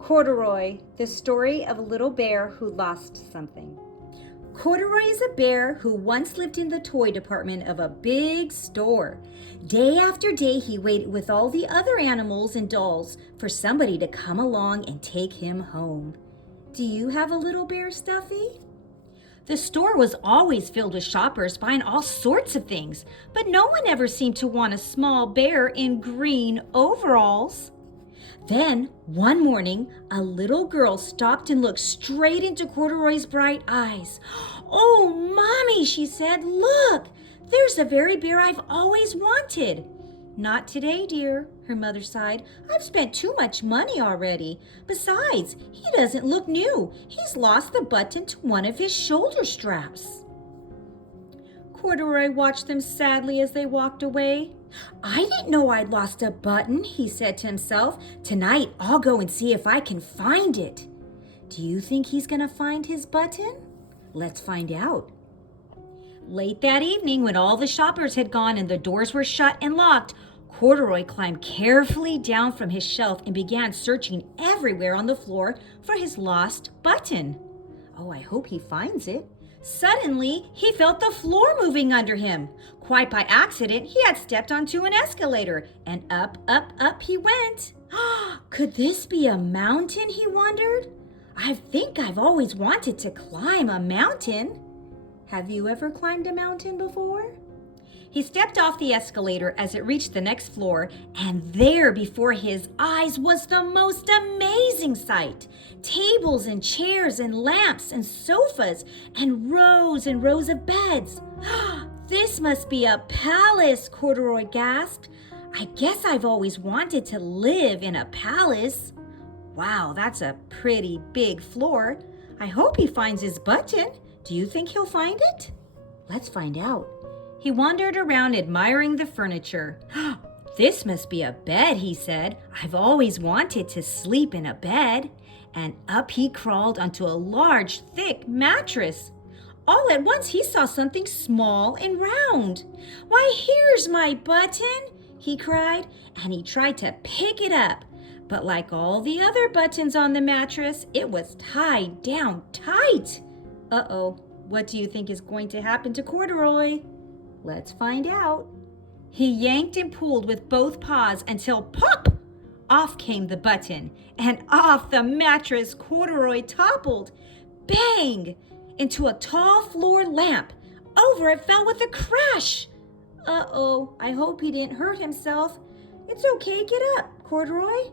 Corduroy, the story of a little bear who lost something. Corduroy is a bear who once lived in the toy department of a big store. Day after day, he waited with all the other animals and dolls for somebody to come along and take him home. Do you have a little bear, Stuffy? The store was always filled with shoppers buying all sorts of things, but no one ever seemed to want a small bear in green overalls. Then, one morning, a little girl stopped and looked straight into Corduroy's bright eyes. "Oh, Mommy," she said, "look, there's the very bear I've always wanted." "Not today, dear," her mother sighed. "I've spent too much money already. Besides, he doesn't look new. He's lost the button to one of his shoulder straps." Corduroy watched them sadly as they walked away. "I didn't know I'd lost a button," he said to himself. "Tonight, I'll go and see if I can find it." Do you think he's going to find his button? Let's find out. Late that evening, when all the shoppers had gone and the doors were shut and locked, Corduroy climbed carefully down from his shelf and began searching everywhere on the floor for his lost button. Oh, I hope he finds it. Suddenly, he felt the floor moving under him. Quite by accident, he had stepped onto an escalator, and up, up, up he went. Could this be a mountain, he wondered? I think I've always wanted to climb a mountain. Have you ever climbed a mountain before? He stepped off the escalator as it reached the next floor, and there before his eyes was the most amazing sight. Tables and chairs and lamps and sofas and rows of beds. "This must be a palace," Corduroy gasped. "I guess I've always wanted to live in a palace." Wow, that's a pretty big floor. I hope he finds his button. Do you think he'll find it? Let's find out. He wandered around admiring the furniture. "This must be a bed," he said. "I've always wanted to sleep in a bed." And up he crawled onto a large, thick mattress. All at once he saw something small and round. "Why, here's my button," he cried, and he tried to pick it up. But like all the other buttons on the mattress, it was tied down tight. Uh-oh, what do you think is going to happen to Corduroy? Let's find out. He yanked and pulled with both paws until pop! Off came the button, and off the mattress Corduroy toppled. Bang! Into a tall floor lamp. Over it fell with a crash. Uh-oh, I hope he didn't hurt himself. It's okay, get up, Corduroy.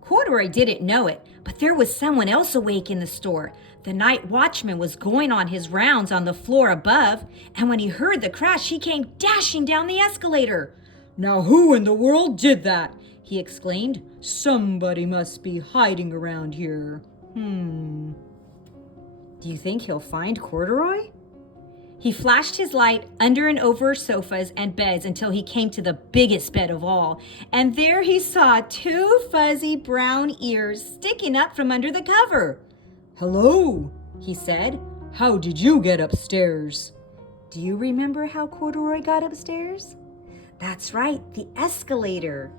Corduroy didn't know it, but there was someone else awake in the store. The night watchman was going on his rounds on the floor above, and when he heard the crash, he came dashing down the escalator. "Now who in the world did that?" he exclaimed. "Somebody must be hiding around here. Do you think he'll find Corduroy? He flashed his light under and over sofas and beds until he came to the biggest bed of all, and there he saw 2 fuzzy brown ears sticking up from under the cover. "Hello," he said. "How did you get upstairs?" Do you remember how Corduroy got upstairs? That's right, the escalator.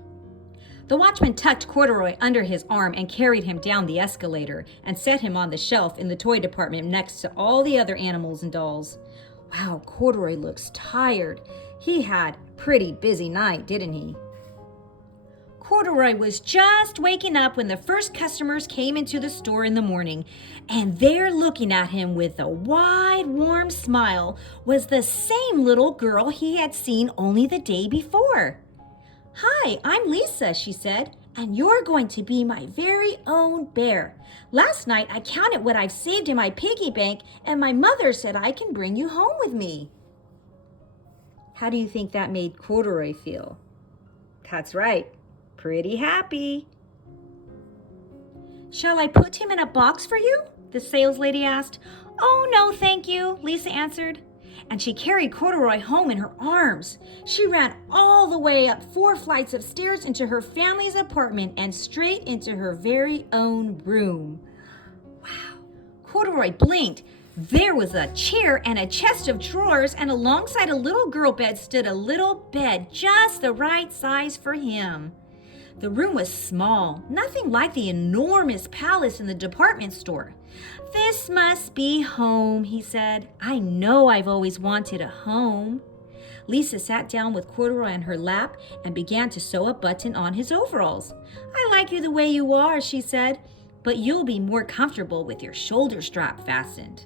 The watchman tucked Corduroy under his arm and carried him down the escalator and set him on the shelf in the toy department next to all the other animals and dolls. Wow, Corduroy looks tired. He had a pretty busy night, didn't he? Corduroy was just waking up when the first customers came into the store in the morning, and there looking at him with a wide, warm smile was the same little girl he had seen only the day before. "Hi, I'm Lisa," she said, "and you're going to be my very own bear. Last night I counted what I've saved in my piggy bank, and my mother said I can bring you home with me." How do you think that made Corduroy feel? That's right, pretty happy. "Shall I put him in a box for you?" the sales lady asked. "Oh, no, thank you," Lisa answered. And she carried Corduroy home in her arms. She ran all the way up 4 flights of stairs into her family's apartment and straight into her very own room. Wow. Corduroy blinked. There was a chair and a chest of drawers, and alongside a little girl bed stood a little bed just the right size for him. The room was small, nothing like the enormous palace in the department store. "This must be home," he said. "I know I've always wanted a home." Lisa sat down with Corduroy on her lap and began to sew a button on his overalls. "I like you the way you are," she said, "but you'll be more comfortable with your shoulder strap fastened."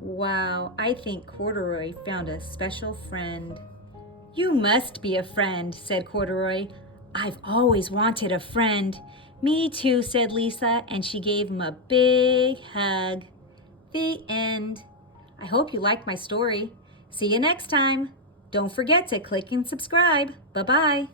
Wow, I think Corduroy found a special friend. "You must be a friend," said Corduroy. "I've always wanted a friend." "Me too," said Lisa, and she gave him a big hug. The end. I hope you liked my story. See you next time. Don't forget to click and subscribe. Bye-bye.